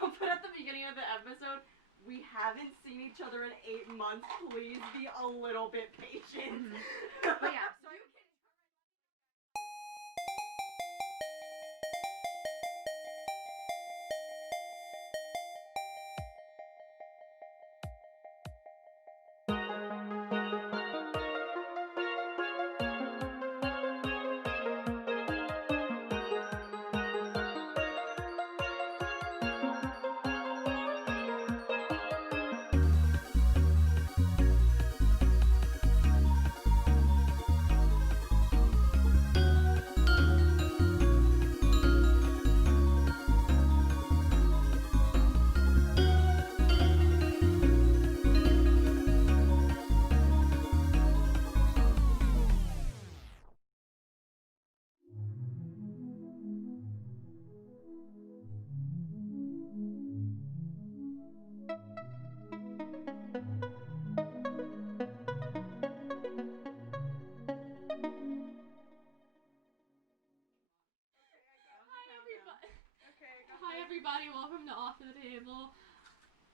But at the beginning of the episode, we haven't seen each other in 8 months. Please be a little bit patient. But yeah, so Hi everybody, welcome to Off the Table.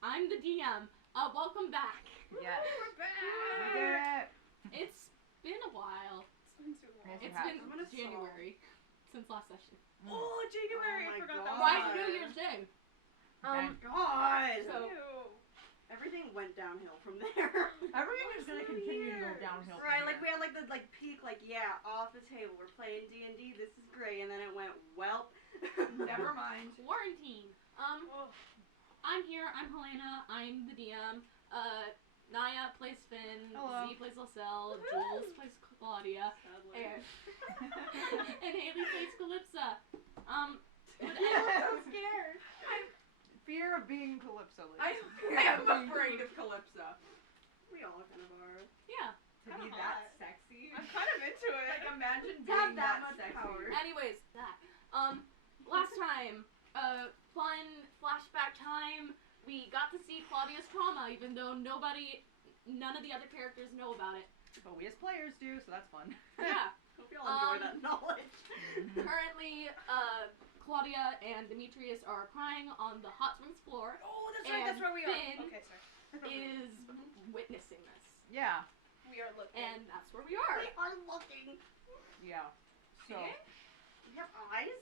I'm the DM. Welcome back. yes. We're back! We did it. It's been a while. It's been too long. Yes, It's has. been January since last session. Oh, January! Oh I my forgot God. that. Right, New Year's Day. God. So- Ew. Everything went downhill from there. Everything is going to So continue to go weird. downhill. Right, from like we here. had like the peak, like yeah, off the table. We're playing D&D. This is great, and then it went well. Never mind. Quarantine. Oh. I'm here. I'm Helena. I'm the DM. Naya plays Finn. Hello. Z plays Laussel. Woohoo. Jules plays Claudia. Sadly. And, and Haley plays Calypsa. I'm Would so anyone- scared. Fear of being Calypso. I am afraid of Calypsa. We all kind of are. Yeah. To be that sexy. I'm kind of into it. Like, imagine to have being that that much sexy. power. Anyways, that. Last time, fun flashback time. We got to see Claudia's trauma, even though none of the other characters know about it. But we as players do, so that's fun. Yeah. Hope y'all enjoy that knowledge. Currently, Claudia and Demetrius are crying on the hot springs floor. Oh, that's right, That's that's where where we we are. are. Okay, sorry. Is witnessing this. Yeah. We are looking. And that's where we are. We are looking. Yeah. So. Seeing? We have eyes.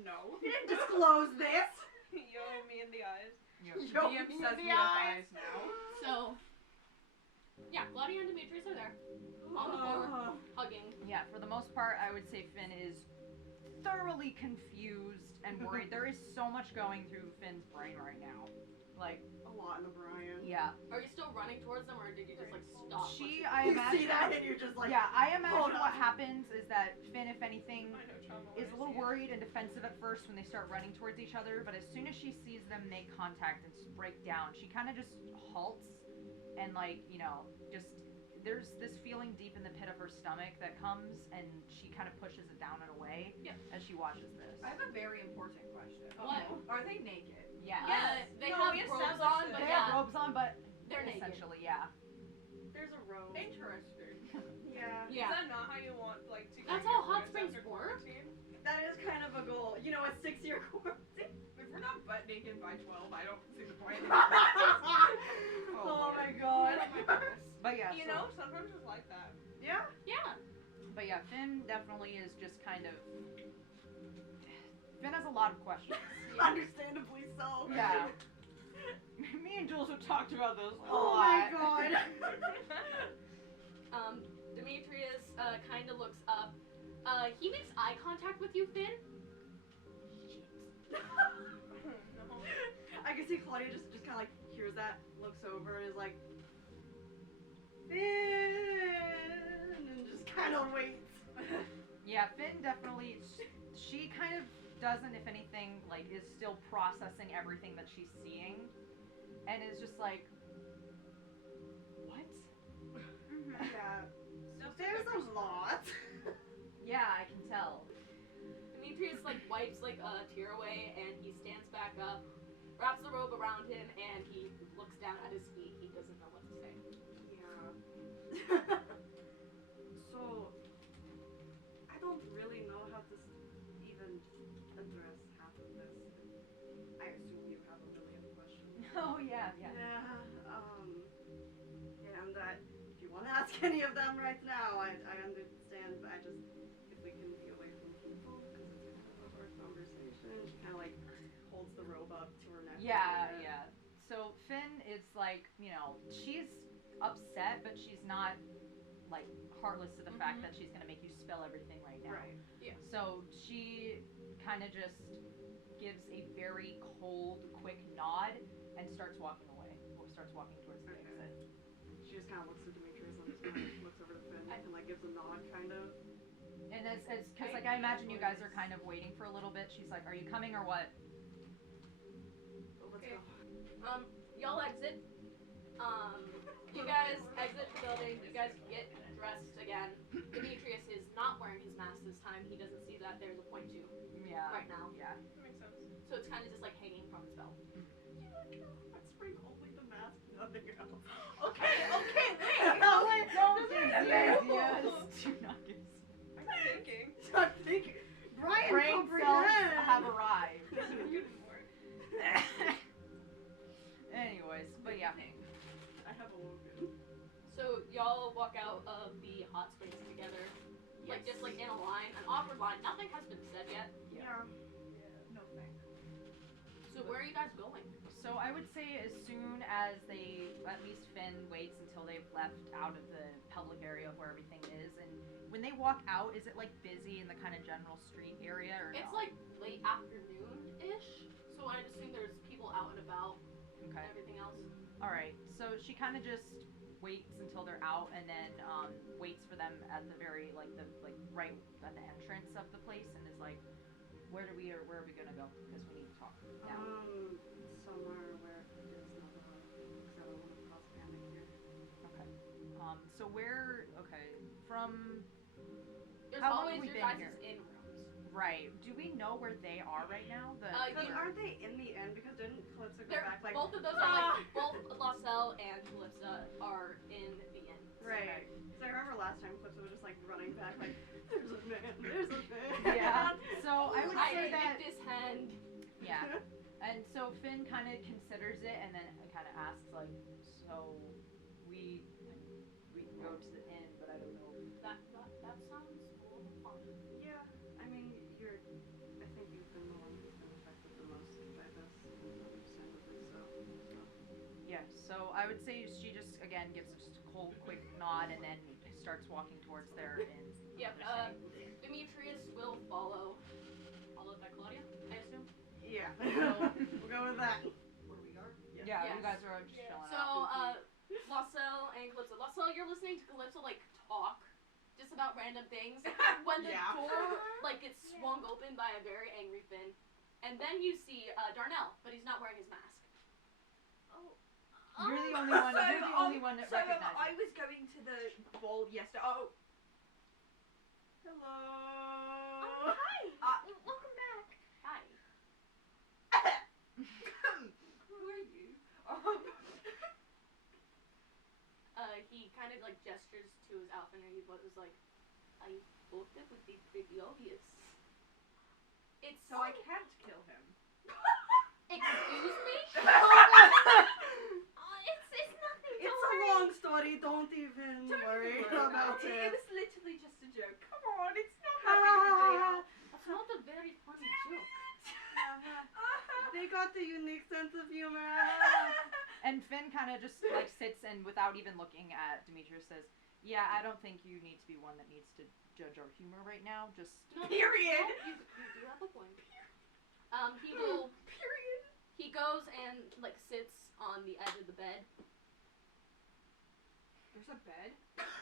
No. We didn't disclose this. Yo, me and the eyes. Yeah. Yo, DM me says in we the have eyes. eyes now. So, yeah, Claudia and Demetrius are there. On the floor, hugging. Yeah, for the most part, I would say Finn is thoroughly confused and worried. There is so much going through Finn's brain right now. Like, A lot in the Brian. yeah. Are you still running towards them, or did you just like stop? I You imagine. see that and you're just like, Yeah, I hold imagine up. what happens is that Finn, if anything, I know trauma is a when I little see it. worried and defensive at first when they start running towards each other, but as soon as she sees them make contact and break down, she kind of just halts and, like, you know, just there's this feeling deep in the pit of her stomach that comes, and she kind of pushes it down and away as she watches this. I have a very important question. What? Are they naked? Yeah. They No, have we robes established on, this. but They yeah, have robes on, but they're naked. essentially, yeah. there's a road. Interesting. Yeah. Yeah. Is that not how you want, like, to That's get how your hot friends springs after work. quarantine? That is kind of a goal. You know, a 6-year quarantine. If we're not butt naked by 12, I don't see the point. Oh my god. Oh my goodness. But yeah, You so- know, sometimes it's like that. Yeah. Yeah. But yeah, Finn definitely is just kind of. Finn has a lot of questions. Understandably so. Yeah. Me and Jules have talked about this a Oh lot. my god. Demetrius kind of looks up. He makes eye contact with you, Finn. No. I can see Claudia just kind of like hears that, looks over, and is like, Finn, and just kind of waits. Yeah, Finn definitely. She kind of doesn't, if anything, like is still processing everything that she's seeing, and is just like, what? Yeah. There's a lot. Yeah, I can tell. Demetrius like wipes like a tear away, and he stands back up, wraps the robe around him, and he looks down at his feet. He doesn't know what to say. Yeah. So, I don't really know how to even address half of this. I assume you have Oh yeah, yeah. And if you want to ask any of them right now, I understand, but if we can be away from people, because it's kind of a hard conversation. She kind of like holds the robe up to her neck. Yeah, yeah. So Finn is like, she's upset, but she's not like heartless to the fact that she's gonna make you spill everything right now. Right. Yeah. So she kind of just gives a very cold, quick nod and starts walking away, or starts walking towards the exit. She just kind of looks at Demetrius and just kind of looks over to Finn and like gives a nod, kind of. And because like I imagine you guys are kind of waiting for a little bit. She's like, "Are you coming or what?" Let's go. Y'all exit. You guys exit the building. You guys get dressed again. Demetrius is not wearing his mask this time. He doesn't see that there's a point to Yeah. right now. Yeah. That makes sense. So it's kind of just like hanging from his belt. Let's bring only the mask, nothing else. Okay, wait. Don't Those give are the available. ideas. Do not give. I'm thinking. I'm thinking. Brian Brain cells have arrived. You didn't work. Anyways, but yeah. I have a Logan. So y'all walk out of the hot springs together, like just like in a line, an awkward line. Nothing has been said yet. Yeah. No thanks. So where are you guys going? So I would say as soon as at least Finn waits until they've left out of the public area of where everything is, and when they walk out, is it like busy in the kind of general street area or It's no? like late afternoon-ish, so I'd assume there's people out and about and Okay. everything else. All right. So she kind of just waits until they're out, and then waits for them at the very right at the entrance of the place, and is like, where are we gonna go? Because we need to talk now. Somewhere where there's not a lot of people, because I don't want to cause panic here. Okay. So where? Okay. From There's How long always have we your been guys' here? in rooms. right. Do we know where they are right now? Because Yeah. aren't they in the end? Because didn't Calypsa go They're, back like... both of those are like, both Laussel and Calypsa are in the inn. Right. Because I remember last time Calypsa was just like running back like, there's a man, there's a man. Yeah. So I would I say nicked that. his hand. Yeah. And so Finn kind of considers it, and then kind of asks like, so we can go to the inn, but I don't know. That sounds a little fun. Yeah, I mean, I think you've been the one who's been affected the most by this, understandably so. Yeah. So I would say she just again gives just a cold, quick nod, and then starts walking towards their inn. Yep. Demetrius will follow. Followed by Claudia, I assume. Yeah, we'll go with that. Where we are? Yeah, Yes. you guys are just chilling So, out. Laussel and Calypsa. Laussel, you're listening to Calypsa like talk just about random things. When the Yeah. door like gets swung open by a very angry Finn, and then you see Darnell, but he's not wearing his mask. You're the only one. You're the only one that So recognizes. I was going to the ball yesterday. Oh. Hello. Hi. Welcome back. Hi. Who are you? He kind of like gestures to his outfit, and he was like, "I thought that would be pretty obvious." It's So I can't kill him. Excuse me. It's nothing. It's a long story, don't even worry about It it. was literally just a joke. Come on, it's not that big of a deal. That's not a very funny joke. They got the unique sense of humor. And Finn kind of just like sits and without even looking at Demetrius says, "Yeah, I don't think you need to be one that needs to judge our humor right now. Just No, Period. No, you do have a point. He will. Period. He goes and like sits on the edge of the bed. There's a bed.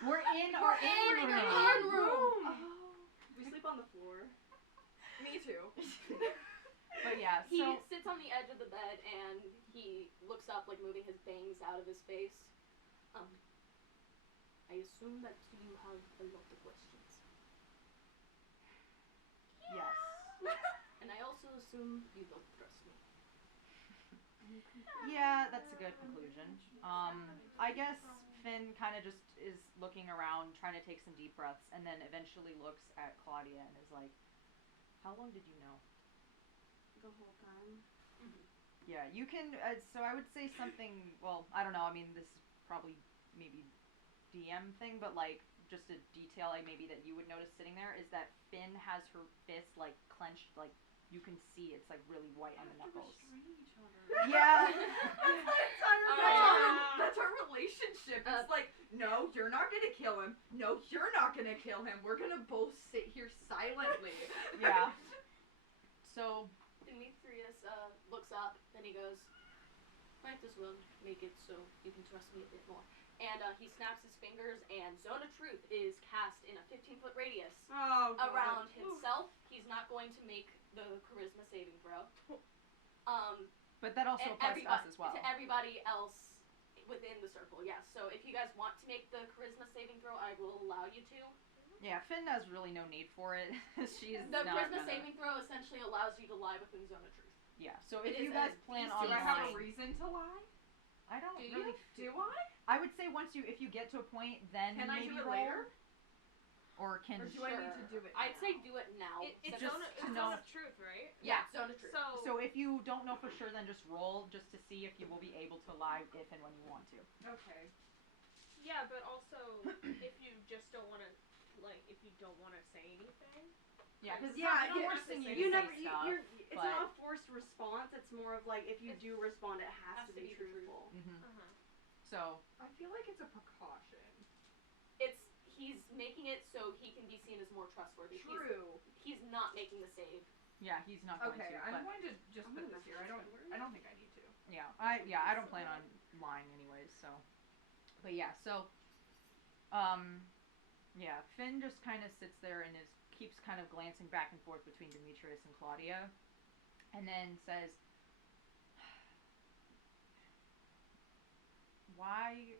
we're in our in your room." in room. We sleep on the floor. Me too. But yeah, He so sits on the edge of the bed and he looks up, like moving his bangs out of his face. I assume that you have a lot of questions. yes. And I also assume you don't trust me. Yeah, that's a good conclusion. I guess Finn kind of just is looking around, trying to take some deep breaths, and then eventually looks at Claudia and is like, "How long did you know?" The whole time. Yeah, you can. So I would say something. Well, I don't know. I mean, this is probably maybe DM thing, but like just a detail like maybe that you would notice sitting there is that Finn has her fist like clenched, like you can see it's like really white on the knuckles. Restrain each other. Yeah. That's our relationship. It's like, no, you're not gonna kill him. No, you're not gonna kill him. We're gonna both sit here silently. Yeah. So Demetrius looks up, then he goes, might as well make it so you can trust me a bit more. And he snaps his fingers, and Zone of Truth is cast in a 15-foot radius around himself. He's not going to make the charisma saving throw. but that also And applies to us as well. To everybody else within the circle, yes. So if you guys want to make the charisma saving throw, I will allow you to. Yeah, Finn has really no need for it. She's The not charisma gonna... saving throw essentially allows you to lie within Zone of Truth. Yeah, so if It you is guys a plan beast. on Do I have a lying, reason to lie? I don't Do really. you? Do I? I would say if you get to a point, then Can I maybe do it roll, later? or can Or do I need to do it I'd say now? do it now. It's Just Zone to of, know. Zone of Truth, right? Yeah, Zone of Truth. So if you don't know for sure, then just roll just to see if you will be able to lie if and when you want to. Okay. Yeah, but also if you just don't want to, like, if you don't want to say anything. Yeah, because Yeah, I'm yeah, forcing you to you say never. stuff. It's but- not a forced response. It's more of like if you do respond, it has to be the truth. truthful. So I feel like it's a precaution. He's making it so he can be seen as more trustworthy. True. He's not making the save. yeah, he's not going Okay, to. I'm But going to just I'm put gonna this here. I don't think I need to. yeah, I don't plan on lying anyways. So, but yeah, so yeah, Finn just kind of sits there and keeps kind of glancing back and forth between Demetrius and Claudia, and then says, "Why?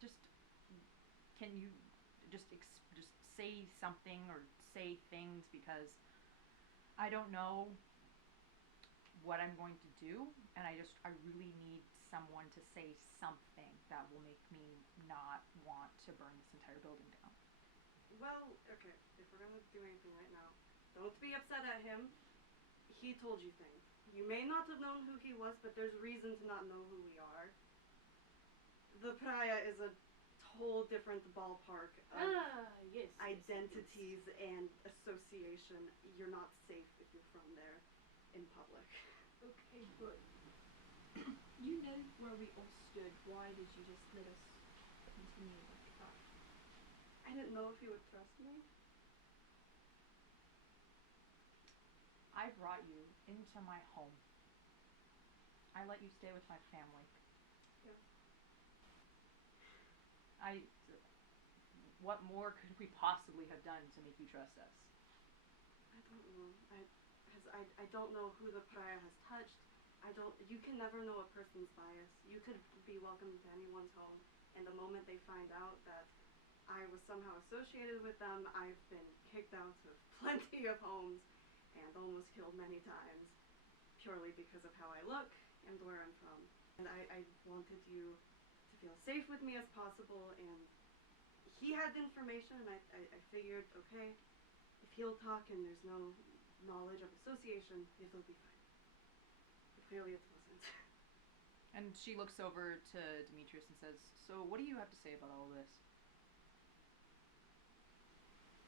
Just can you just say something or say things because I don't know what I'm going to do, and I really need someone to say something that will make me not want to burn this entire building down." Well, okay, if we're gonna do anything right now, don't be upset at him. He told you things. You may not have known who he was, but there's reason to not know who we are. The Praia is a whole different ballpark of Yes. identities and association. You're not safe if you're from there in public. Okay, but you know where we all stood. Why did you just let us continue like that? I didn't know if you would trust me. I brought you into my home. I let you stay with my family. Yeah. What more could we possibly have done to make you trust us? I don't know. I don't know who the Praia has touched. You can never know a person's bias. You could be welcomed to anyone's home, and the moment they find out that I was somehow associated with them, I've been kicked out of plenty of homes and almost killed many times purely because of how I look and where I'm from. And I wanted you to feel safe with me as possible, and he had information, and I figured, okay, if he'll talk and there's no knowledge of association, it'll be fine. But clearly it wasn't. And she looks over to Demetrius and says, "So what do you have to say about all this?"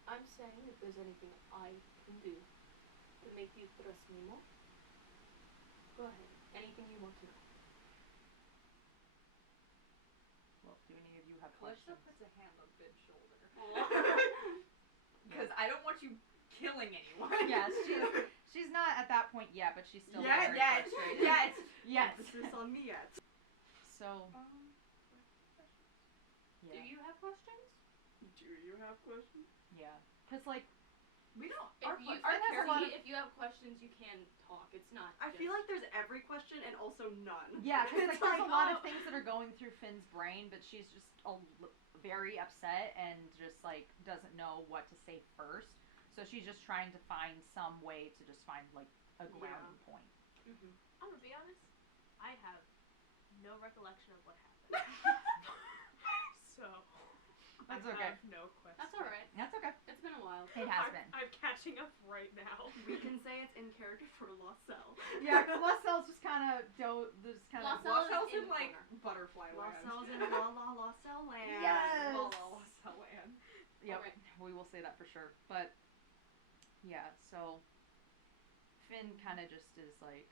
I'm saying if there's anything I can do to make you trust me more, go ahead. Anything you want to know. Well, do any of you have Calypsa questions? puts a hand on Finn's shoulder. Because I don't want you killing anyone. Yes, she's not at that point yet, but she's still Yet, very yet, frustrated. yet. Yes. This is on me yet. So, Do yeah, you have questions? Do you have questions? yeah, because like, We don't. If you have questions, you can talk. It's not. I feel like there's every question and also none. yeah, because It's like, there's a like, lot oh. of things that are going through Finn's brain, but she's just very upset and just like doesn't know what to say first. So she's just trying to find some way to just find like a grounding point. Mm-hmm. I'm gonna be honest. I have no recollection of what happened. So That's I okay. have no question. That's alright. That's okay. It's been a while. It has been. I'm catching up right now. We can say it's in character for Laussel. Yeah, because Laussel's just kind of just kind of. Lausel is Laussel's in in like corner. butterfly land. Laussel's in Laussel land. Yes. Lausel land. Yep, Alright. we will say that for sure. But yeah, so Finn kind of just is like,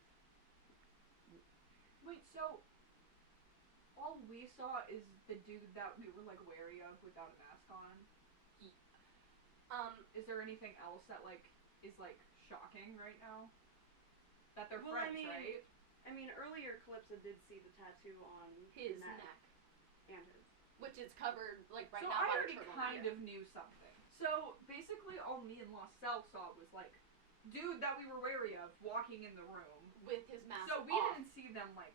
Wait, so all we saw is the dude that we were like wary of without a mask on. Is there anything else that like is like shocking right now? That they're Well, I friends, mean, right? I mean, earlier Calypsa did see the tattoo on His neck. neck. And his. Which is covered, like, right So now I by a already turtle. kind of knew something. So basically, all me and Laussel saw was like, dude that we were wary of walking in the room. With his mask So we off. didn't see them like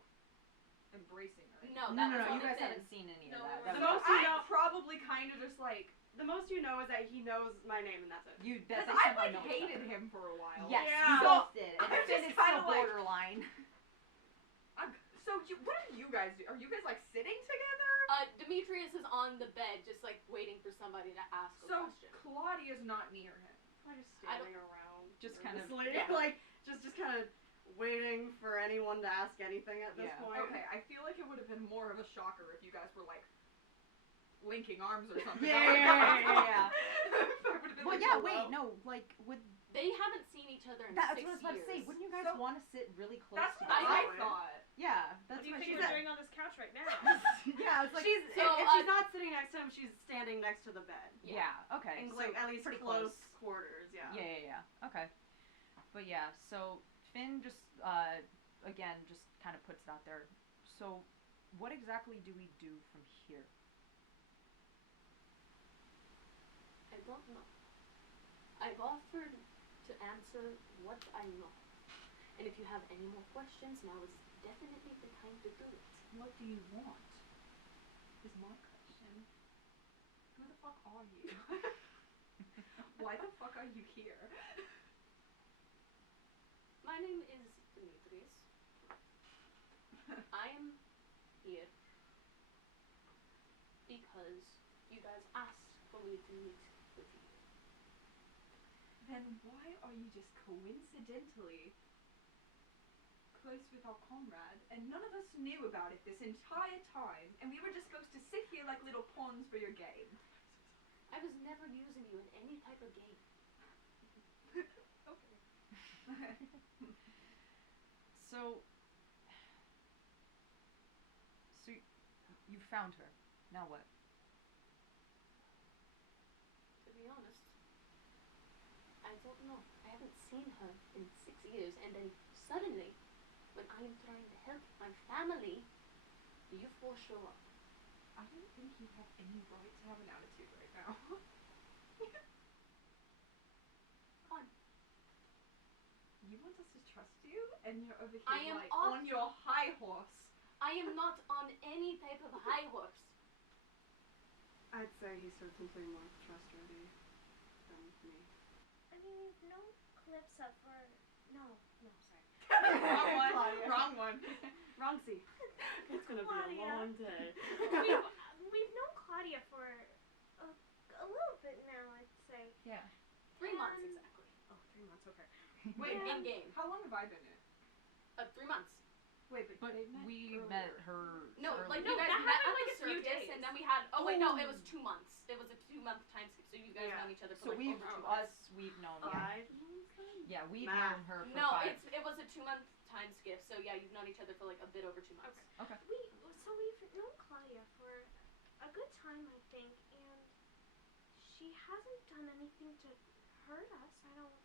embracing her. No, no, that no, was no, on you the guys fin. haven't seen any No, of that. we That were The was- most you I know, probably kind of just like the most you know is that he knows my name and that's it. you because that they I somehow like know each hated other. him for a while. Yes, Yeah. you So, both did, and I'm Finn just is still kinda like- borderline. What do you guys do? Are you guys like sitting together? Demetrius is on the bed, just, like, waiting for somebody to ask a So question. Claudia's not near him. I'm just I don't- standing around. Just kind of- nervously, yeah. like, just kind of waiting for anyone to ask anything at this Yeah. point. Okay, I feel like it would have been more of a shocker if you guys were like linking arms or something. Yeah. Well, Like, yeah. hello? Wait, no. Like, would They haven't seen each other in that's 6 what I was about to say. years. Wouldn't you guys So- want to sit really close That's what together? I would. thought. Yeah, What that's do you what think she we're said. doing on this couch right now? Yeah, it's like She's So, if she's not sitting next to him, she's standing next to the bed. yeah. Okay. In, So like, at least pretty close close. quarters, yeah. Yeah. Okay. But yeah, so Finn just again just kind of puts it out there. So, what exactly do we do from here? I don't know. I've offered to answer what I know. And if you have any more questions, now is definitely the time to do it. What do you want? Is my question. Who the fuck are you? Why the fuck are you here? My name is Demetrius. I am here because you guys asked for me to meet with you. Then why are you just coincidentally close with our comrade and none of us knew about it this entire time and we were just supposed to sit here like little pawns for your game? I was never using you in any type of game. Okay. So you found her. Now what? To be honest, I don't know. I haven't seen her in 6 years, and then suddenly, when I am trying to help my family, you four show up. I don't think you have any right to have an attitude right now. Fine. You want us to trust you and you're over here I am like off- on your high horse. I am not on any type of high horse. I'd say he's certainly more trustworthy than me. I mean, we've known Calypsa for no, sorry. Wrong one. Claudia. Wrong one. Wrong seat. It's gonna be a Claudia. long day. We've known Claudia for a little bit now, I'd say. Yeah. 3 months Um, exactly. Oh, 3 months, okay. Wait, Yeah. In game. how long have I been in? 3 months. Wait, But they met we earlier. met her. No, earlier. like No, you guys that met happened, at like, the a few circus, days. and then we had. Oh wait, no, it Oh. was 2 months. It was a 2-month time skip, so you guys Yeah. known each other So for like we've over 2 months. we've known. 5 Yeah, we've Math. known her for No, 5. it was a 2-month time skip, so yeah, you've known each other for like a bit over 2 months. Okay. We've known Claudia for a good time, I think, and she hasn't done anything to hurt us. I don't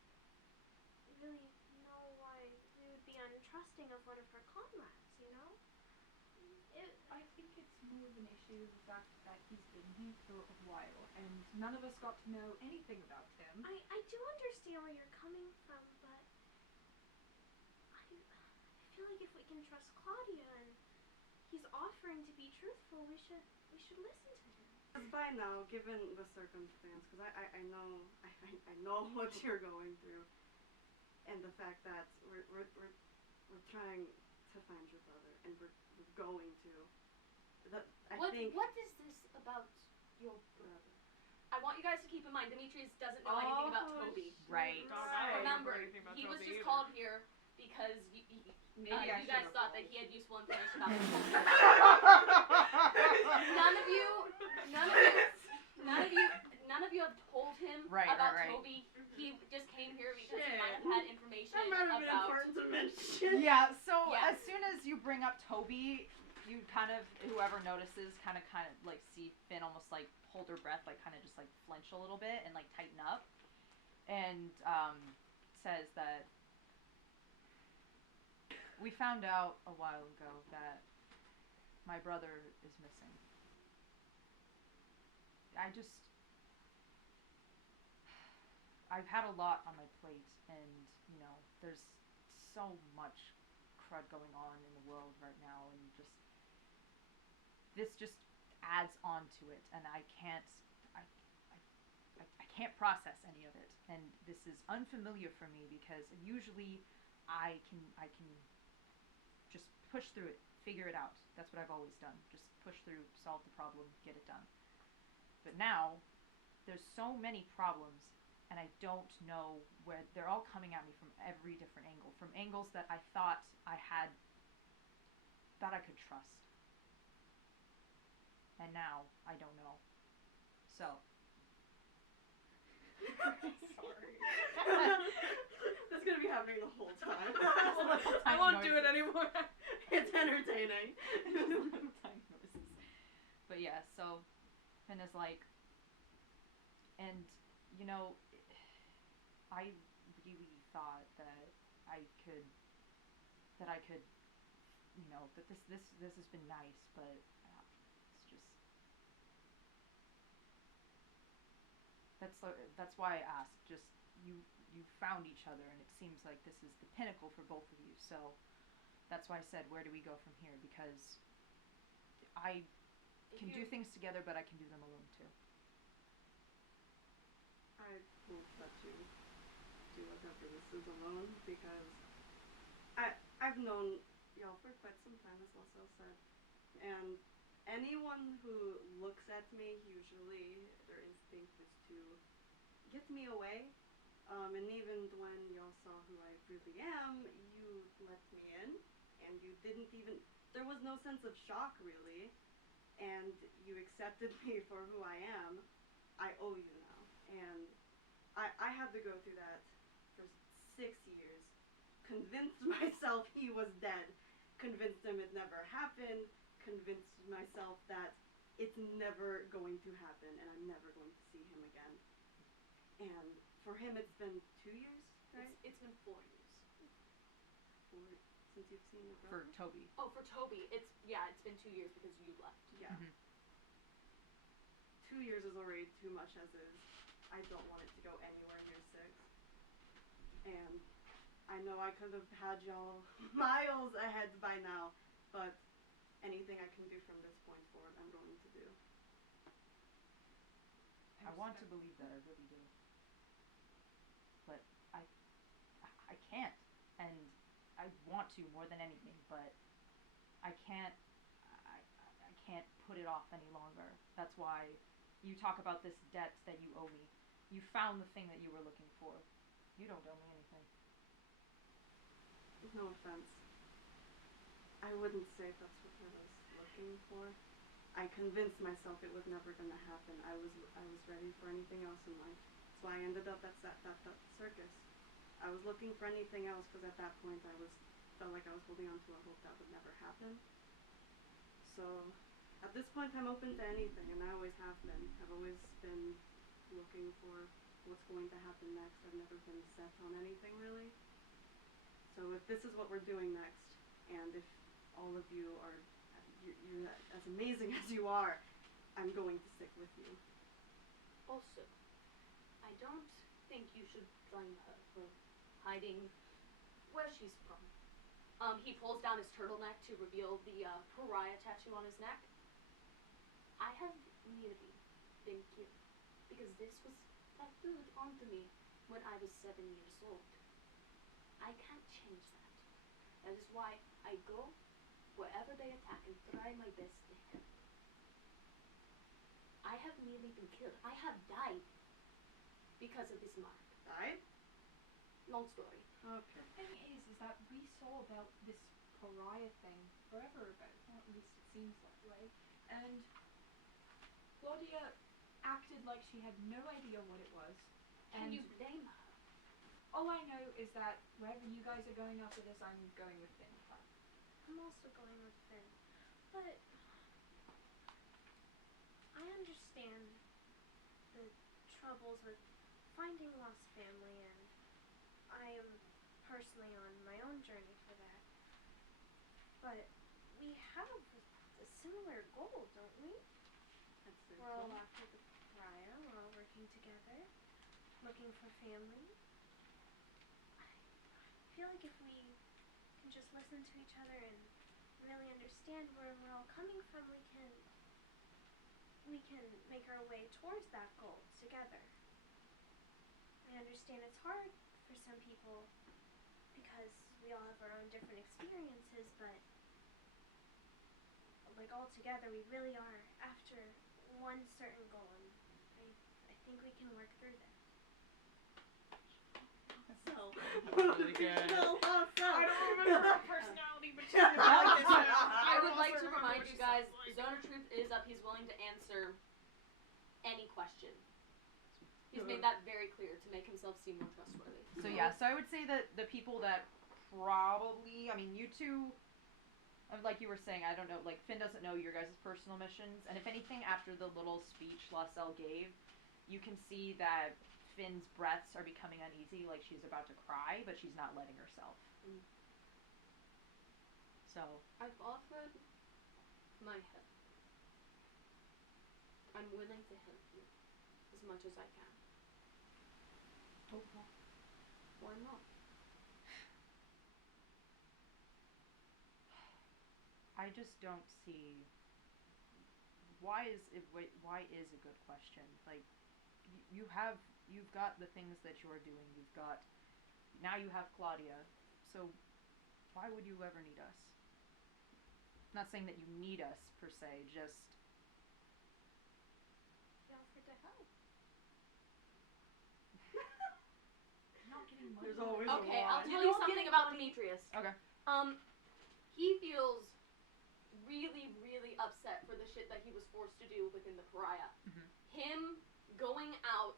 really know why we would be untrusting of one of her comrades, you know? I think it's more of an issue the fact that he's been here for a while and none of us got to know anything about him. I do understand where you're coming from, but I feel like if we can trust Claudia and he's offering to be truthful, we should listen to him. By now, given the circumstance, because I know what you're going through, and the fact that we're trying to find your brother, and we're going to. I What think is this about your brother? I want you guys to keep in mind, Demetrius doesn't know anything about Oh, Toby. Right. Dog, I don't Remember, anything about he was Toby just either. called here because Maybe I you guys should've thought that rolled. he had useful information about the culture. None of you have told him Right, about right. Toby. He just came here because he Shit. might have had information That might have been about. important to mention. Yeah, so Yeah. as soon as you bring up Toby, you kind of, whoever notices, kind of like see Finn almost like hold her breath, like kind of just like flinch a little bit and like tighten up, and says that we found out a while ago that my brother is missing. I've had a lot on my plate, and, you know, there's so much crud going on in the world right now, and this just adds on to it, and I can't process any of it, and this is unfamiliar for me because usually I can just push through it, figure it out. That's what I've always done. Just push through, solve the problem, get it done. But now there's so many problems, and I don't know where they're all coming at me from every different angle, from angles that I thought I could trust. And now I don't know. So Sorry. That's gonna be happening the whole time. I won't do it anymore. It's entertaining. Tiny noises. But yeah, so Finn is like, and you know, I really thought that I could, you know, that this has been nice, but it's just that's why I asked. Just you found each other, and it seems like this is the pinnacle for both of you. So that's why I said, where do we go from here? Because I can do things together, but I can do them alone too. I won't let you do whatever this is alone, because I've known y'all for quite some time, as Laussel said, and anyone who looks at me, usually their instinct is to get me away. And even when y'all saw who I really am, you let me in, and you didn't even, there was no sense of shock really, and you accepted me for who I am. I owe you now, and I had to go through that for 6 years, convinced myself he was dead, convinced him it never happened, convinced myself that it's never going to happen, and I'm never going to see him again. And for him, it's been 2 years, right? It's been 4 years. Since you've seen your For brother? Toby. Oh, for Toby, it's been 2 years because you left. Yeah. Mhm. 2 years is already too much as is. I don't want it to go anywhere near 6. And I know I could have had y'all miles ahead by now, but anything I can do from this point forward, I'm going to do. I want to believe that, I really do. But I can't, and I want to more than anything, but I can't put it off any longer. That's why you talk about this debt that you owe me. You found the thing that you were looking for. You don't owe me anything. No offense. I wouldn't say that's what I was looking for. I convinced myself it was never gonna happen. I was ready for anything else in life. That's why I ended up at that circus. I was looking for anything else because at that point felt like I was holding on to a hope that would never happen. So at this point I'm open to anything, and I always have been. I've always been looking for what's going to happen next. I've never been set on anything really. So if this is what we're doing next, and if all of you are you're as amazing as you are, I'm going to stick with you. Also, I don't think you should blame her for hiding where she's from. He pulls down his turtleneck to reveal the pariah tattoo on his neck. I have merely been killed because this was tattooed onto me when I was 7 years old. I can't change that. That is why I go wherever they attack and try my best to help. I have nearly been killed. I have died because of this mark. Died? Long story. Okay. The thing is that we saw about this pariah thing forever ago. Well, at least it seems that way. And Claudia acted like she had no idea what it was. Can And you blame her? all I know is that wherever you guys are going after this, I'm going with Finn. I'm also going with Finn. But I understand the troubles with finding lost family, and I am personally on my own journey for that. But we have a similar goal, don't we? I'd say We're all so. after the pariah, we're all working together, looking for family. I feel like if we can just listen to each other and really understand where we're all coming from, we can make our way towards that goal together. I understand it's hard for some people because we all have our own different experiences, but like all together we really are after one certain goal, and I think we can work through this. So. Really good. No, I don't remember her personality, but she's like this now. I would don't like also to remember remind what you she guys, sounds like. Zone of Truth is up. He's willing to answer any question. He's made that very clear to make himself seem more trustworthy. So yeah, so I would say that the people that probably, I mean, you two, like you were saying, I don't know, like Finn doesn't know your guys' personal missions, and if anything, after the little speech Laussel gave, you can see that Finn's breaths are becoming uneasy, like she's about to cry, but she's not letting herself. Mm. So. I've offered my help. I'm willing to help you as much as I can. Okay. Why not? I just don't see why is a good question. Like you've got the things that you're doing. You've got now you have Claudia. So why would you ever need us? Not saying that you need us per se, just We offered to help. Not getting money. There's always Okay, a I'll lot. tell you something about Demetrius. okay. He feels really, really upset for the shit that he was forced to do within the pariah. Mhm. Him going out,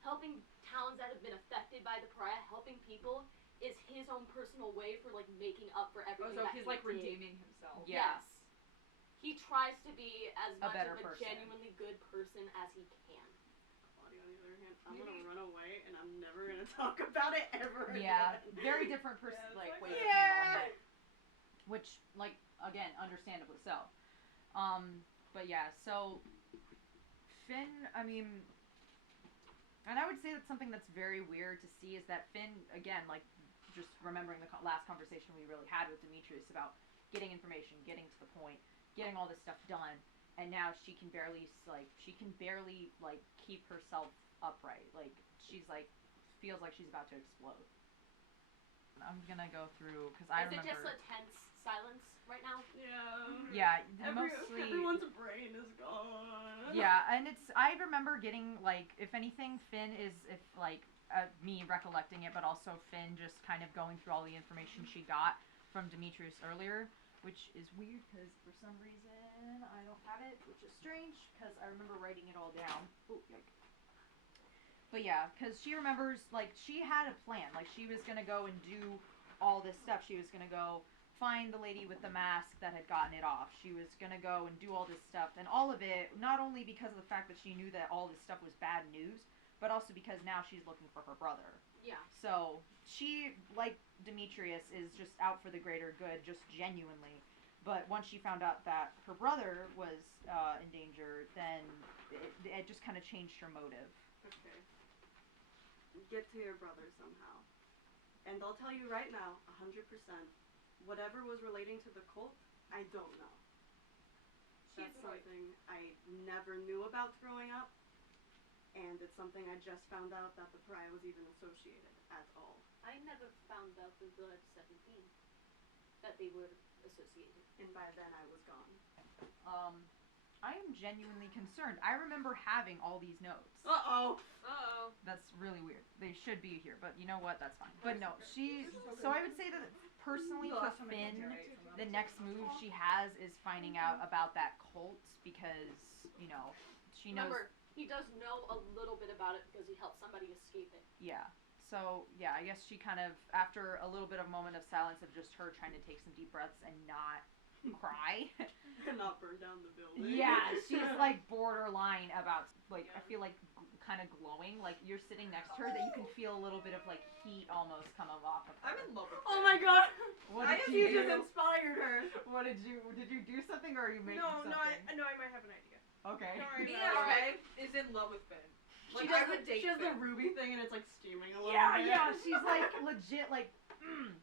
helping towns that have been affected by the pariah, helping people, is his own personal way for like making up for everything so that he's he like did. redeeming himself. Yeah. Yes. He tries to be as A much better of a person. genuinely good person as he can. Claudia, on the other hand, I'm gonna run away and I'm never gonna talk about it ever Yeah, again. very different Yeah, it's like like, ways of yeah. handling it. Which, like, again, understandably so. But yeah, so Finn, I mean, and I would say that's something that's very weird to see is that Finn, again, like, just remembering the last conversation we really had with Demetrius about getting information, getting to the point, getting all this stuff done, and now she can barely keep herself upright. Like, she's like, feels like she's about to explode. I'm gonna go through, because I Is remember. it just a tense silence right now? Yeah. Yeah, mostly. Everyone's brain is gone. Yeah, and I remember getting, like, if anything, Finn is, me recollecting it, but also Finn just kind of going through all the information she got from Demetrius earlier, which is weird, because for some reason I don't have it, which is strange, because I remember writing it all down. Ooh, yikes. But yeah, because she remembers, like, she had a plan. Like, she was going to go and do all this stuff. She was going to go find the lady with the mask that had gotten it off. She was going to go and do all this stuff. And all of it, not only because of the fact that she knew that all this stuff was bad news, but also because now she's looking for her brother. Yeah. So, she, like Demetrius, is just out for the greater good, just genuinely. But once she found out that her brother was in danger, then it just kind of changed her motive. Okay. Get to your brother somehow. And I'll tell you right now, 100%, whatever was relating to the cult, I don't know. That's something I never knew about growing up, and it's something I just found out that the pariah was even associated at all. I never found out until I was 17 that they were associated. And by then I was gone. I am genuinely concerned. I remember having all these notes. Uh-oh. Uh-oh. That's really weird. They should be here, but you know what? That's fine. But no, so I would say that personally The for last time I Finn, came here, I ate from the them. next move she has is finding out about that cult because, you know, she knows. Remember, he does know a little bit about it because he helped somebody escape it. Yeah. So, yeah, I guess she kind of, after a little bit of moment of silence of just her trying to take some deep breaths and not cry. And not burn down the building. Yeah, she's like borderline about, like, I feel like kind of glowing. Like, you're sitting next to her that you can feel a little bit of, like, heat almost coming off of her. I'm in love with Oh Finn. my god. What I did you you just do? inspired her. What did you do something or are you making No, something? I might have an idea. Okay. Don't worry Mia about it. is in love with Finn. She Like, does I would date she has the Finn. ruby thing and it's like steaming a little Yeah, bit. yeah, she's like legit like,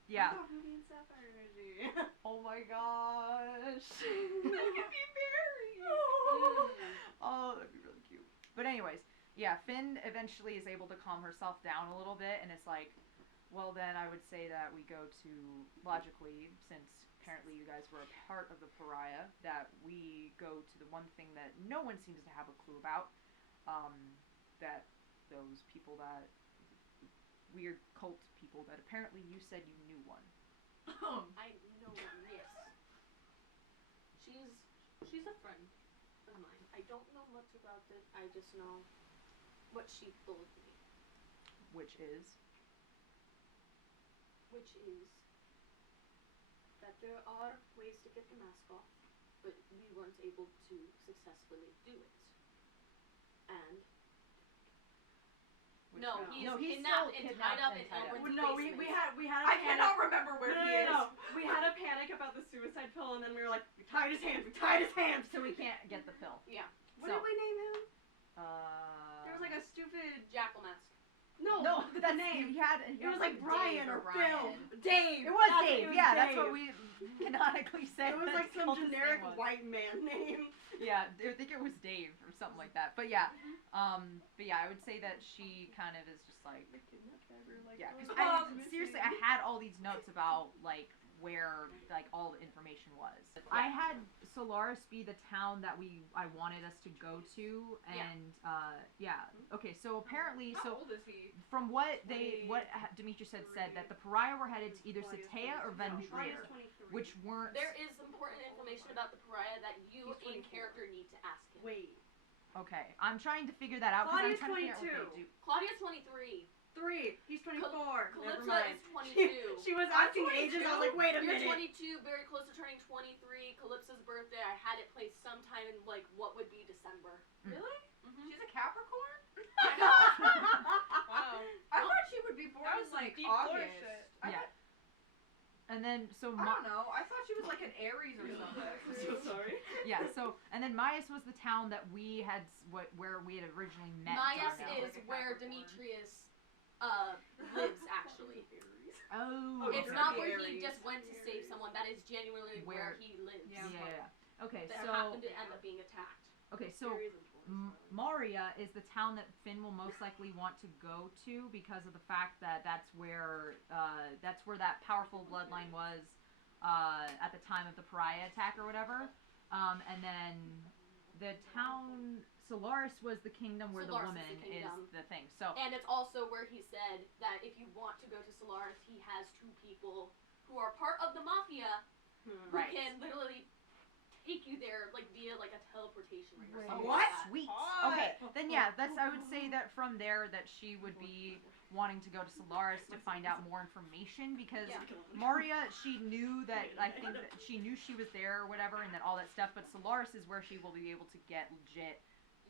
yeah. Oh, ruby and sapphire energy. Oh my gosh. They can be married. Oh, that'd be really cute. But anyways, yeah, Finn eventually is able to calm herself down a little bit, and it's like, well then I would say that we go to, logically, since apparently you guys were a part of the pariah, that we go to the one thing that no one seems to have a clue about, that those people that, weird cult people that apparently you said you knew one. I know one, yes. She's a friend of mine. I don't know much about it. I just know what she told me. Which is? Which is that there are ways to get the mask off, but we weren't able to successfully do it. And Which no, one? he's No, he's kidnapped still and tied up in kidnapped and tied up. Elwyn's No, we basement. had a I panic. cannot remember where he is. No. We had a panic about the suicide pill and then we were like, we tied his hands. So we can't get the pill. Yeah. What So- did we name him? There was like a Uh, stupid Jackal mask. no, the that's name. He had, It was like Brian Dave or Ryan. Phil. Dave. It was That's Dave. it, Yeah, Dave. that's what we canonically said. It was like that's some what his generic name was. white man name. Yeah, I think it was Dave or something like that. But yeah, I would say that she kind of is just like, yeah, because seriously, I had all these notes about like where like all the information was. I had Solaris be the town that I wanted us to go to, and okay, so apparently, How old is he? from what Demetrius had said, that the pariah were headed to either Satea or Vendrier, which weren't. There is important information about the pariah that you in character need to ask him. Wait. Okay, I'm trying to figure that out. 'Cause I'm Claudia's trying to figure out what they 22. do. Claudia's 23. 3. He's 24. Never Calypsa mind. is 22. She was asking ages. I was like, wait a You're minute. 22, very close to turning 23. Calypsa's birthday, I had it placed sometime in like what would be December. Really? Mm-hmm. She's a Capricorn? Wow. I thought she would be born That in was some like deep lore August. shit. Yeah. And then so I don't know. I thought she was like an Aries or something. I'm so sorry. yeah, so and then Myas was the town that we had where we had originally met. Myas Darnell. is where Demetrius lives actually. Oh. It's Okay. not where he Aries. just went to save someone. That is genuinely where Where- he lives. Yeah. Okay, That so happened to end up being attacked. Maria is the town that Finn will most likely want to go to because of the fact that that's where that powerful bloodline was at the time of the pariah attack or whatever. And then the town Solaris was the kingdom where Solaris the woman is the kingdom. is the thing. So And it's also where he said that if you want to go to Solaris, he has 2 people who are part of the mafia who Right. can literally take you there like via like a teleportation ring or Right. something What? like that. Sweet. Hot. Okay, then yeah, I would say that from there that she would be wanting to go to Solaris to find out more information because Yeah. Maria, she knew that I think that she knew she was there or whatever and that all that stuff, but Solaris is where she will be able to get legit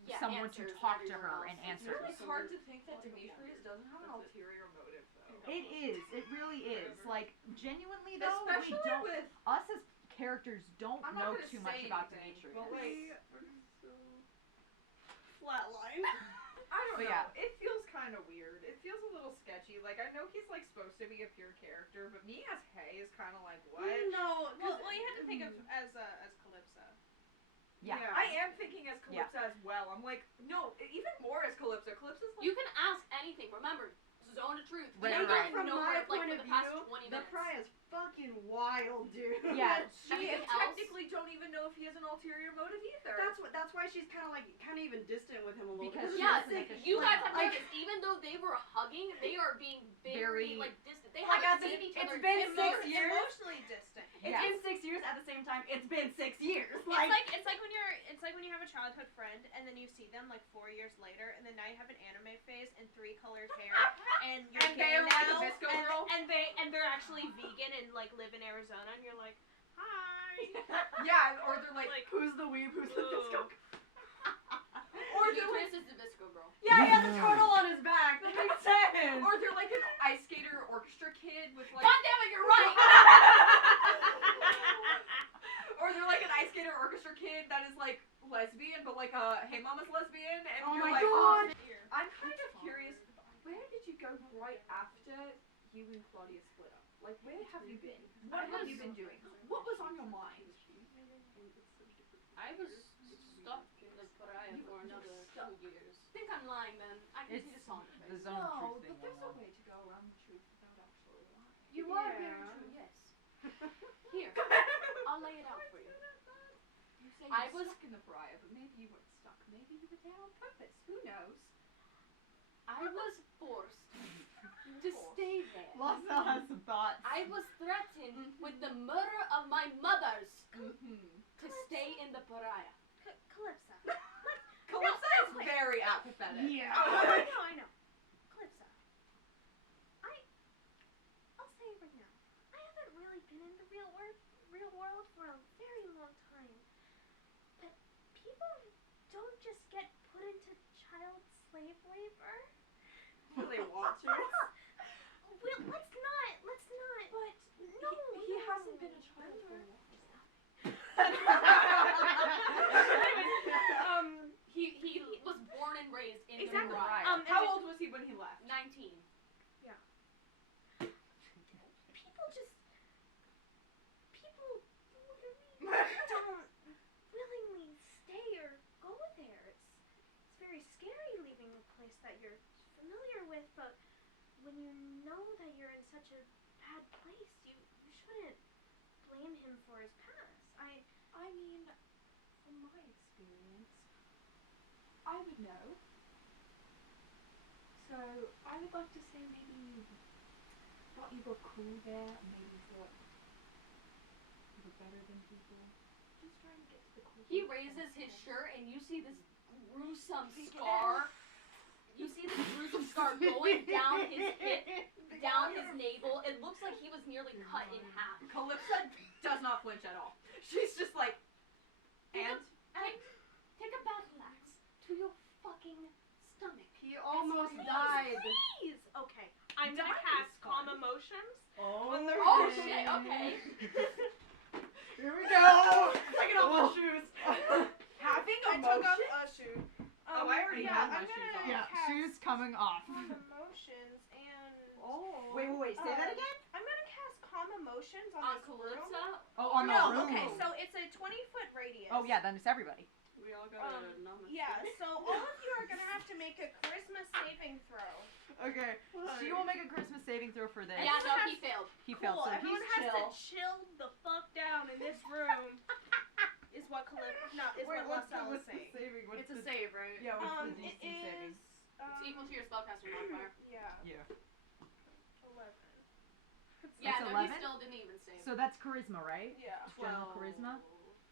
Yeah, someone to answers talk to everywhere her else. and It's answers. really hard to think that Demetrius doesn't have an ulterior motive, though. It is. It really is. Like genuinely though, Especially we don't. with. Us as characters don't I'm not know gonna too much say about anything, Demetrius. but, like, We are so flatline. I don't But know. yeah. It feels kind of weird. It feels a little sketchy. Like, I know he's, like, supposed to be a pure character, but me as Hay is kind of like, what? No. Well, you had to think of as Calypsa. Yeah. I am thinking as Calypsa as well. I'm like, no, even more as Calypsa. Calypsa's like, You can ask anything. Remember, zone of truth. Right, We right. don't From know my her, like, point for of the past view, 20 the minutes. pariah is fucking wild, dude. Yeah. she Everything else? technically don't even know if he has an ulterior motive either. That's why she's kind of even distant with him a little Because bit. Yeah, doesn't make a you guys have like- noticed, even though they were hugging, they are being very Very- like distant. They Like, haven't as seen in, each it's other. been 6 years. Emotionally distant. It's Yes. been 6 years. At the same time, it's been 6 years. It's like when you have a childhood friend and then you see them like 4 years later and then now you have an anime phase and 3 colored hair and you're And gay they're like a now, Visco girl. and they're actually vegan and like live in Arizona and you're like, hi. Yeah, or they're like, who's the weeb? Who's the disco? Or Beatrice is the Visco girl. Yeah, he has a turtle on his back. That makes sense. or they're like an ice skater orchestra kid with like, God damn it, you're right. or they're like an ice skater orchestra kid that is like lesbian, but like a hey mama's lesbian, and Oh you're my like, God. I'm kind of curious. Where did you go right after you and Claudia split up? Like, where have you been? What have you been doing? What was on your mind? I was stuck in the pariah for another 2 years. I think I'm lying then. I can see the song The face. zone of No, truth but thing. there's a way to go around the truth without actually lying. You are Yeah. very true, yes. Here, I'll lay it out for you. You say I you was- stuck in the briar, but maybe you weren't stuck. Maybe you were there on purpose. Who knows? I was forced to stay there. Laussel has some thoughts. I was threatened with the murder of my mothers Mm-hmm. to stay in the pariah. Calypsa. Calypsa is very apathetic. Yeah. I know. Calypsa. I'll say it right now. I haven't really been in the real world for a very long time. But people don't just get put into child slave labor. Do they want to? Well, let's not. But No, he no. hasn't been a child for a while. He was born and raised in Exactly. the pariah. How old was he when he left? 19. People don't willingly stay or go there. It's very scary leaving a place that you're familiar with, but when you know that you're in such a bad place, you shouldn't blame him for his past. I mean, from my experience, I would know. So, I would like to say maybe you thought you were cool there, maybe you thought you were better than people. Just trying to get to the cool He people. raises his shirt and you see this gruesome scar. You see this gruesome scar going down his hip, down his navel. It looks like he was nearly cut in half. Calypsa does not flinch at all. She's just like, and? Take a battle axe to your fucking stomach. He almost died. Please. Okay. I'm gonna That cast is fun. calm emotions. Oh, Oh shit, okay. Here we go. Taking off my shoes. Having I took off emotion? a shoe. Oh, I already yeah, had my I'm shoes gonna on. Yeah, cast shoes coming off. calm emotions and Oh. Wait. Say that again. I'm gonna cast calm emotions on On this room. Calypsa, Oh, on the No, room. okay, so it's a 20-foot radius. Oh yeah, then it's everybody. We all got a number. Yeah, so all of you are gonna have to make a charisma saving throw. Okay. She will make a Christmas saving throw for this. yeah, no, has- he failed. He failed, so Everyone he's has chill. to chill the fuck down in this room. Is what Laussel is saying. saving? What's It's a save, right? Yeah, what's the It DC saving? is. It's equal to your spellcaster modifier. Yeah, Yeah. 11. Yeah, That's no, he 11? still didn't even save. So that's charisma, right? Yeah. General charisma?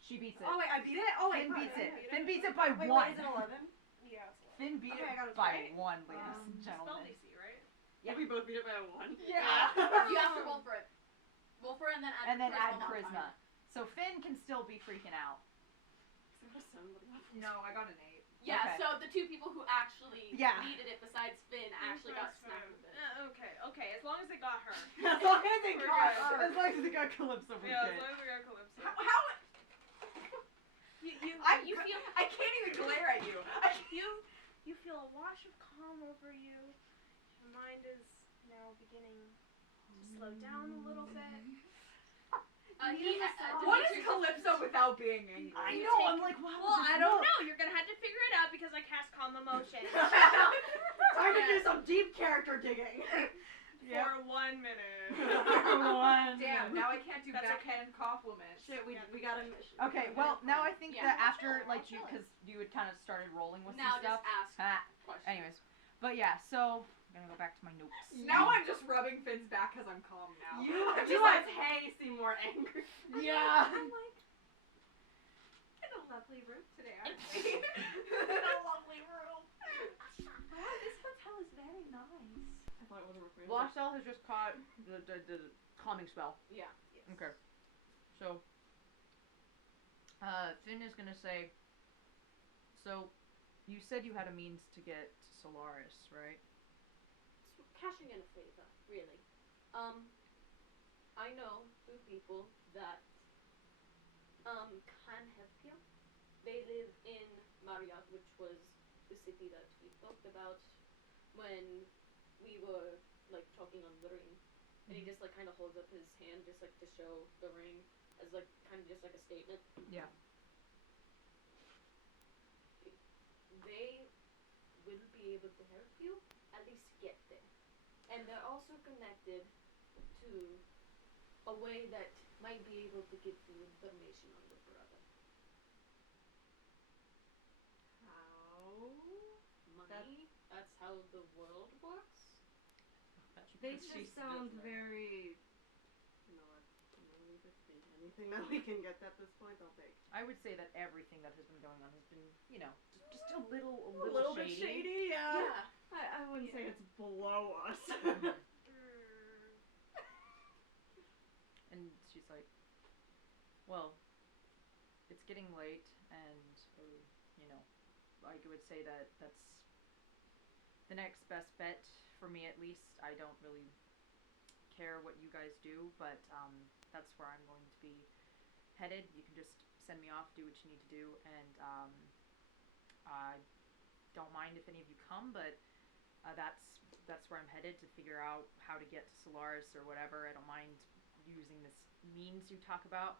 She beats it. Oh wait, I beat it. Oh wait, Finn beats it. beat it. Finn beats it by Wait, one. is it 11? Yeah, it's 11. Finn beat Okay, I got it it by right. one, ladies and Spell gentlemen. DC, right? Yeah, we both beat it by 1. Yeah. You have to roll for it. Roll for it and then add And then add modifier. charisma. So Finn can still be freaking out. No, I got an 8. Yeah, Okay. so the 2 people who actually Yeah. needed it besides Finn actually got snapped with it. Okay, as long as it got her. As long as it We're got good. her. As long as it got Calypso, we're Yeah, as good. long as we got Calypso. How? You feel I can't even glare at you. you feel a wash of calm over you. Your mind is now beginning to slow down a little bit. What is Calypso without being angry? I You know, take- I'm like, wow. Well, I don't know. You're gonna have to figure it out because I cast calm emotion. Time to do some deep character digging. For 1 minute. Damn, now I can't do That's backhand compliments. Shit, we gotta. Okay, well, now I think Yeah, that we're after, chilling, like, we're you, chilling. because you had kind of started rolling with Now some stuff. just ask questions. Anyways, but yeah, so, I'm gonna go back to my notes. Now I'm just rubbing Finn's back because I'm calm now. You I'm as just like, Hay seem more angry. Yeah. I'm like, in a lovely room today, aren't we? A lovely room. Wow, this hotel is very nice. I thought it was a reference. Laussel has just caught the calming spell. Yeah. Okay. So, Finn is gonna say, so, you said you had a means to get to Solaris, right? It's cashing in a favor, really. I know two people that can help you. They live in Marriott, which was the city that we talked about when we were like talking on the ring. And he just like kind of holds up his hand just like to show the ring as like kind of just like a statement. Yeah. They will be able to help you at least get there. And they're also connected to a way that might be able to give you information on the brother. How? Money? That's how the world works? They just sound very. You know what? I'm gonna leave it be. Anything that we can get at this point, I'll take. I would say that everything that has been going on has been, you know, just a little bit shady. shady, yeah. Yeah. I wouldn't say it's below us. And she's like, well, it's getting late, and, you know, I would say that that's the next best bet for me, at least. I don't really care what you guys do, but that's where I'm going to be headed. You can just send me off, do what you need to do, and I don't mind if any of you come, but that's where I'm headed to figure out how to get to Solaris or whatever. I don't mind using this means you talk about,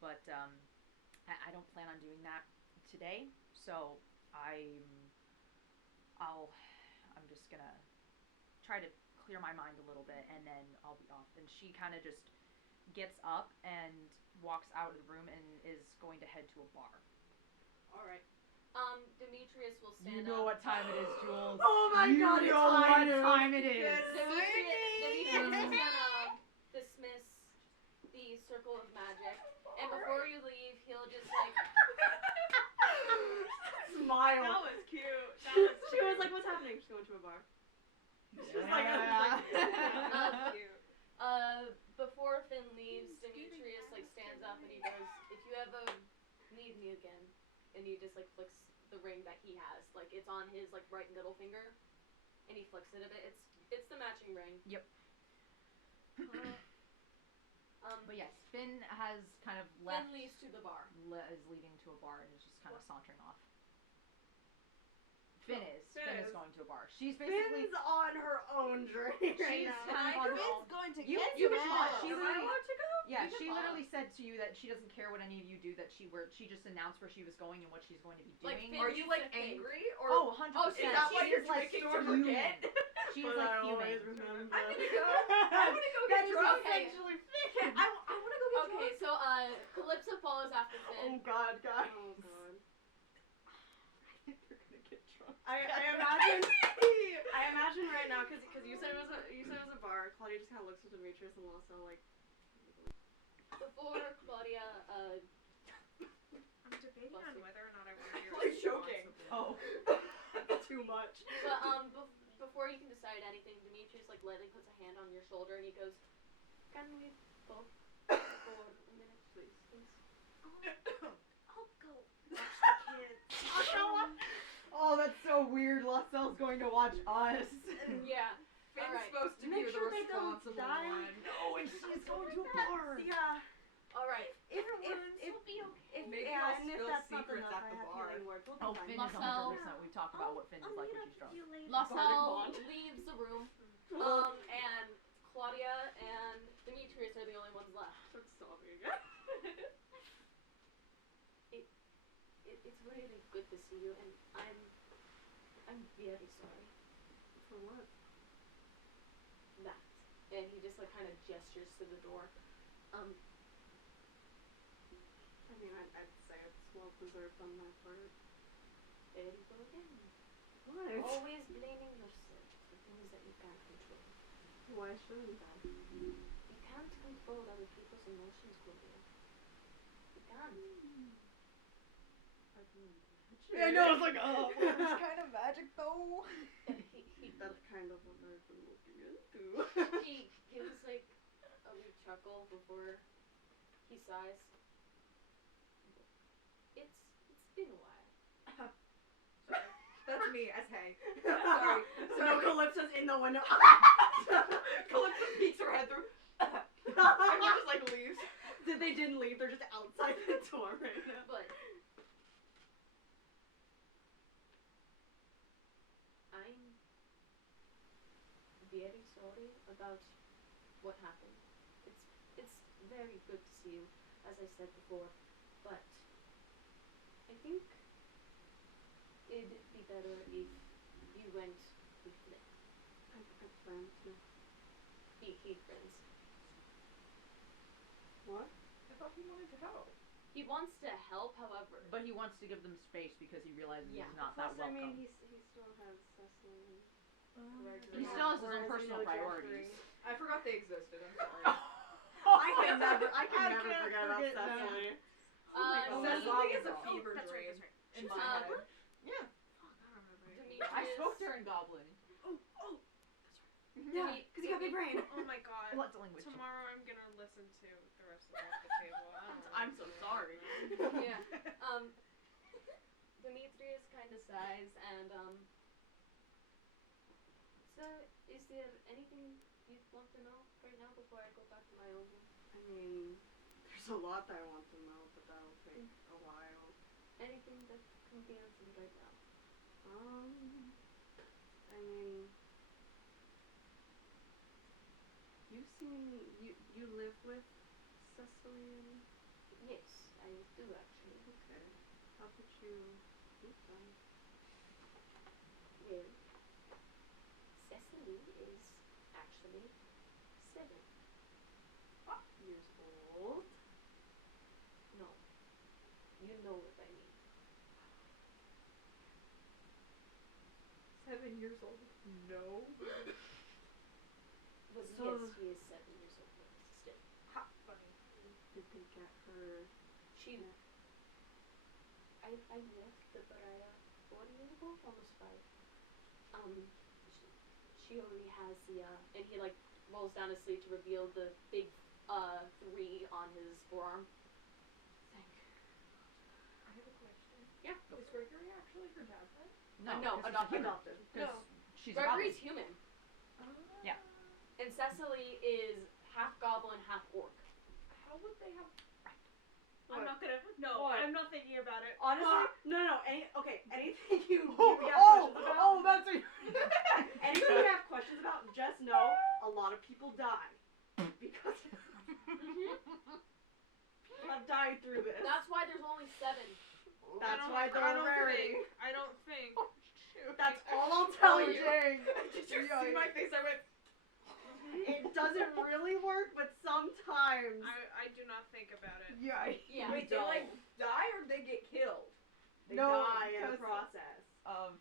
but I don't plan on doing that today, so I'm just gonna try to clear my mind a little bit, and then I'll be off. And she kind of just gets up and walks out of the room and is going to head to a bar. Alright. Demetrius will You stand know up. what time it is, Jules. Oh my You god, it's know what time. time it is. Demetrius is gonna dismiss the circle of magic, and before you leave, he'll just like Smile. That was cute. That was She was like, "What's happening?" She's going to a bar. She's like, cute. Before Finn leaves, Demetrius like stands up and he goes, "If you ever need me again," and he just like flicks the ring that he has, like it's on his like right middle finger, and he flicks it a bit. It's the matching ring. Yep. But yes, Finn has kind of left. Finn leaves to the bar. Is leaving to a bar and is just kind of sauntering off. Finn is going to a bar. She's basically. Finn's on her own journey right She's now. kind of on her own. going to You you can can watch. follow. She Am I literally, allowed to go? yeah, You can she follow. literally said to you that she doesn't care what any of you do. That she just announced where she was going and what she's going to be Like doing. Finn Are you like It's okay. angry or? Oh, 100%. Oh, is that why She you're is like drinking to fuming. forget? She But is like I fuming. always remember. I'm gonna go. I'm gonna go That get is drunk. essentially Finn. I wanna go get Okay, drunk. so Calypsa follows after Oh Finn. god, guys. Oh god. You're gonna get drunk. I imagine right now because you said it was a bar. Claudia just kind of looks at Demetrius and Laussel like. Before Claudia, I'm debating on whether or not I want to hear Like choking. Oh. Too much. but before you can decide anything, Demetrius like lightly puts a hand on your shoulder and he goes, "Can we talk for a minute, please? I'll go watch the kids. Oh, that's so weird. Laussel's going to watch us. Yeah. Finn's Alright. supposed to Make be sure the they don't responsible die. one. Oh, and she's going to a bar. Yeah. All right. If It'll be okay. Maybe yeah, I'll and if spill that's not secrets enough, at I the have bar. healing words. We'll be Oh, fine. Finn is Laussel. 100%. We've talked about what Finn is I'll like meet when up she's drunk. with you later. Laussel leaves the room. And Claudia and Demetrius are the only ones left. I'm sobbing again. It's really good to see you, and I'm very sorry. For what? That and he just like kind of gestures to the door. I mean, I'd say it's well deserved on my part. There you go again. What? Always blaming yourself for things that you can't control. Why shouldn't I? You can't control other people's emotions, Claudia. You can't. I believe Yeah, I know. It's like, oh, well, it's kind of magic though. That's kind of what I've been looking into. He gives like a wee chuckle before he sighs. It's been a while. That's me as Hank. Sorry. So no, Calypsa's in the window. Calypsa peeks her head through. And he just like leaves. They didn't leave. They're just outside the door right now. But I'm very sorry about what happened. It's very good to see you, as I said before, but I think it'd be better if you went with Flynn. I plan to. He grins. What? I thought he wanted to help. He wants to help, however. But he wants to give them space because he realizes Yeah. he's not Plus, that welcome. I mean, he still has Cecily. He still has his own personal priorities. I forgot they existed. I'm sorry. I can never forget about forget them. Cecily. Cecily is a Oh, fever that's right, dream that's right. in She's my a- head. Yeah. Fuck, I don't remember. Demetrius, I spoke during Goblin. Yeah, because you got big brain. Oh my god. Lots of language. Tomorrow I'm gonna listen to the rest of Off the Table. I'm so sorry. Yeah. Demetrius kind of sighs and So, is there anything you'd want to know right now before I go back to my own room? I mean, there's a lot I want to know, but that'll take a while. Anything that can be answered right now? I mean, you live with Cecily and... Yes, I do actually. Okay. How did you meet them? Well, Cecily is actually 7. Years old? No. You know what I mean. 7 years old. No. But So- yes, she is 7 years old, but still. Ha, funny. Did they get her... She... I left the Baraya 4 years ago, almost 5. She already has the, and he, like, rolls down his sleeve to reveal the big, 3 on his forearm. I have a question. Yeah. Is Gregory actually her dad then? No, 'cause adopted. she's a human. Adopted. 'Cause No. she's Gregory's a human. Yeah. And Cecily is half goblin, half orc. How would they have... I'm not gonna. No, What? I'm not thinking about it. Honestly, no. Anything you have Oh, questions about, oh, that's a... anything you have questions about, just know a lot of people die because people have died through this. That's why there's only 7. That's why they're a rarity. I don't think. That's all I'll tell you. Dang. Did you see my face? I went... It doesn't really work, but sometimes. I do not think about it. Yeah. Yeah. Wait, they like die or they get killed? They No, die in the because- process. Of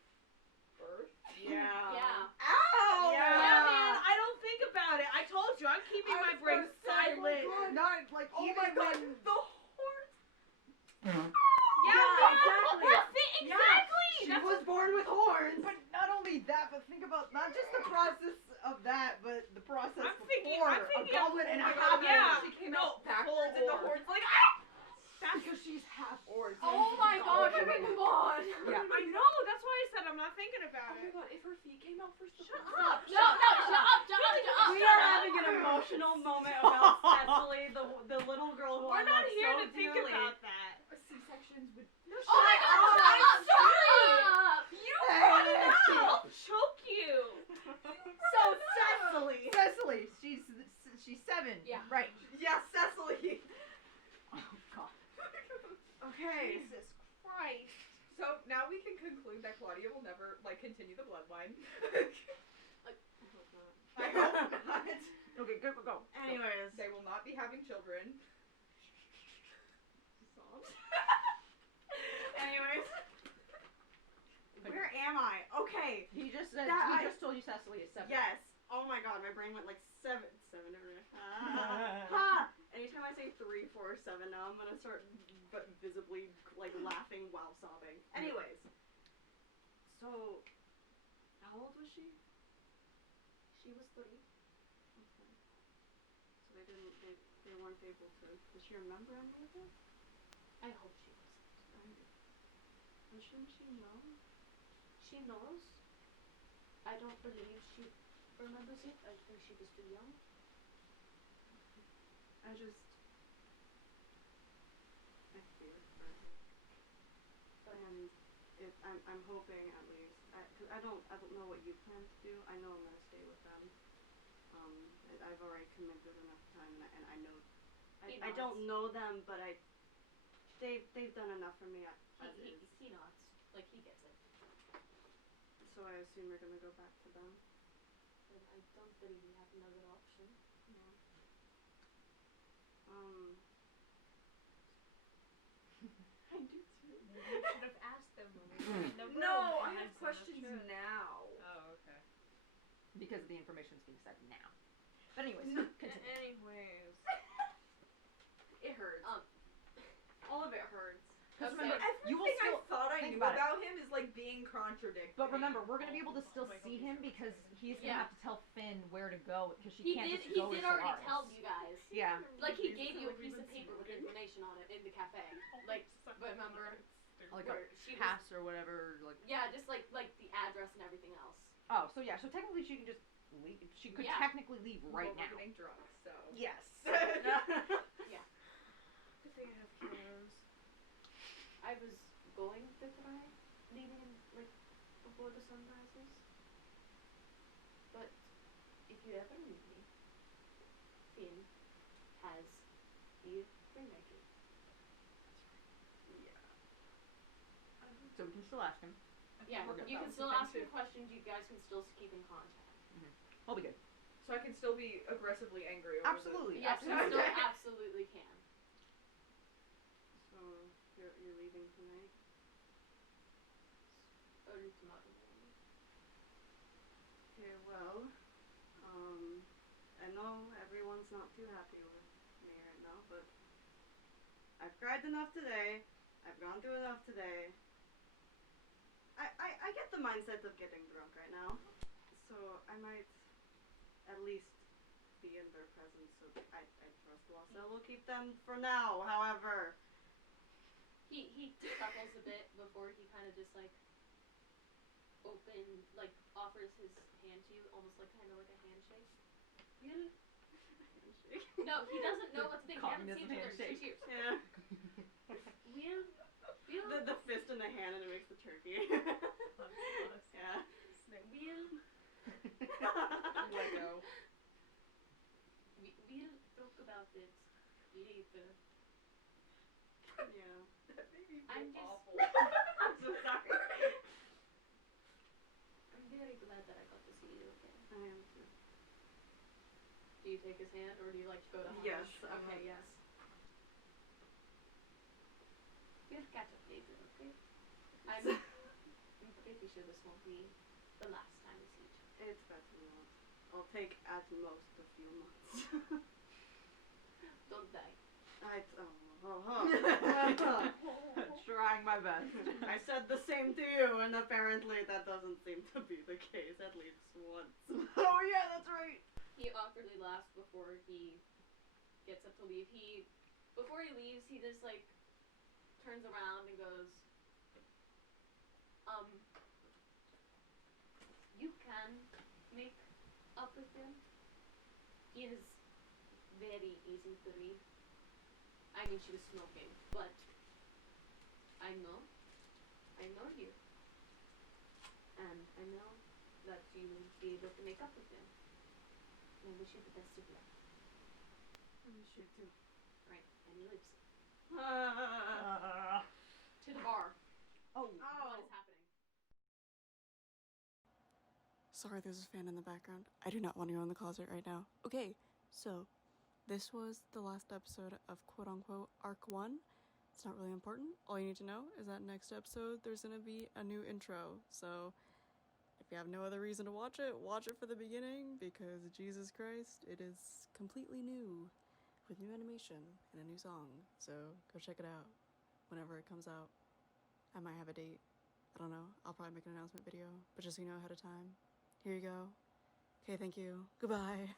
Birth? Yeah. Yeah. Ow! Yeah. Yeah, man, I don't think about it. I told you, I'm keeping my brain silent. Not like Oh even my god, when... the horse! Yeah, exactly. Exactly. She That's was born with horns. But not only that, but think about not just the process of that, but the process I'm before thinking a goblin and a half yeah. She came No, out backwards full and the orc. horse like, ah! That's because she's half orc. Oh my god, oh my god. Yeah. I know. That's why I said I'm not thinking Oh about my it. god, if her feet came out first, the Shut horse- up. No, shut up. We are having an emotional moment about Cecily, the little girl who I We're not love here so to think dearly. about that. C-sections would... No, Oh my god, shut up. You brought it up. I'll choke you. So Cecily. Cecily, she's 7. Yeah. Right. Yes, Cecily. Oh god. Okay. Jesus Christ. So now we can conclude that Claudia will never, like, continue the bloodline. I hope not. Okay, go. Anyways. They will not be having children. Sobs. Anyways. Where am I? Okay. He just said, That he just told you Cecily is 7. Yes. Oh my god, my brain went like 7 over. Ha! Anytime I say 3, 4, 7 now, I'm gonna start visibly like laughing while sobbing. Anyways. So, how old was she? She was 3. Okay. So they weren't able to. Does she remember any of it? I hope she was. And shouldn't she know? She knows. I don't believe she remembers it. I think she was too young. I fear for her. And I'm hoping at least, cause I don't know what you plan to do. I know I'm gonna stay with them. I've already committed enough time, and I know, I don't know them, but they've done enough for me as is. He nods. Like, he gets it. So I assume you're gonna go back to them. But I don't believe we have another option. Yeah. I do too. Maybe you should have asked them when we were in the room. No, I and have then questions sort of now. Oh, okay. Because the information's being said now. But anyways, continue. Anyways. It hurts. All of it hurts. Because Okay. remember, you will Everything still I thought I think knew about it. about him is like being contradicted. But remember, we're gonna be able to still Oh my God, see these him are because he's Yeah. gonna have to tell Finn where to go because she He can't did just go to already Solaris. tell you guys. Yeah. Like, he gave you a piece of paper with information on it in the cafe. Like, remember? Like Where a she was, pass or whatever. Like. yeah, just like the address and everything else. Oh, so yeah. So technically, she can just leave. She could Yeah. technically leave right Well, now. we're getting drunk, so. Yes. Yeah. Good thing I have heroes. I was going to try leaving in, like, before the sun rises. But if you ever need me, Finn has the ring I gave. So we can still ask him. Yeah, We're good. you can still ask him questions, you guys can still keep in contact. We'll be good. So I can still be aggressively angry over Absolutely. Yes, you Absolutely. still absolutely can. So you're leaving tonight? Early tomorrow morning. Okay, well, I know everyone's not too happy with me right now, but I've cried enough today. I've gone through enough today. I get the mindset of getting drunk right now, so I might at least be in their presence, so I trust Laussel will keep them for now, however. He chuckles a bit before he kind of just, like, offers his hand to you, almost like kind of like a handshake. Handshake. No, he doesn't know what to think. We haven't seen Communism each other in 6 years. Yeah. We'll The fist in the hand and it makes the turkey. Yeah. Lego. We'll talk about it later. Yeah. That made me I'm feel just- awful. I'm so sorry. I'm very glad that I got to see you again. I am too. Do you take his hand, or do you like to go to Hunter's? Yes, Okay, yes. We'll catch up later, okay? I'm pretty sure this won't be the last time we see each other. It's better not. I'll take at most a few months. Don't die. Trying my best. I said the same to you, and apparently that doesn't seem to be the case, at least once. Oh yeah, that's right. He awkwardly laughs before he gets up to leave. Before he leaves, he just, like, turns around and goes, you can make up with him. He is very easy to read. I mean, she was smoking, but I know you. And I know that you will be able to make up with him. And I wish you the best of luck. I wish you too. Right, and he leaves. To the bar. Oh. What is happening? Sorry, there's a fan in the background. I do not want to go in the closet right now. Okay, So, this was the last episode of quote unquote Arc 1. It's not really important. All you need to know is that next episode there's gonna be a new intro. So, if you have no other reason to watch it for the beginning because Jesus Christ, it is completely new with new animation and a new song. So, go check it out whenever it comes out. I might have a date. I don't know. I'll probably make an announcement video, but just so you know ahead of time. Here you go. Okay, thank you. Goodbye.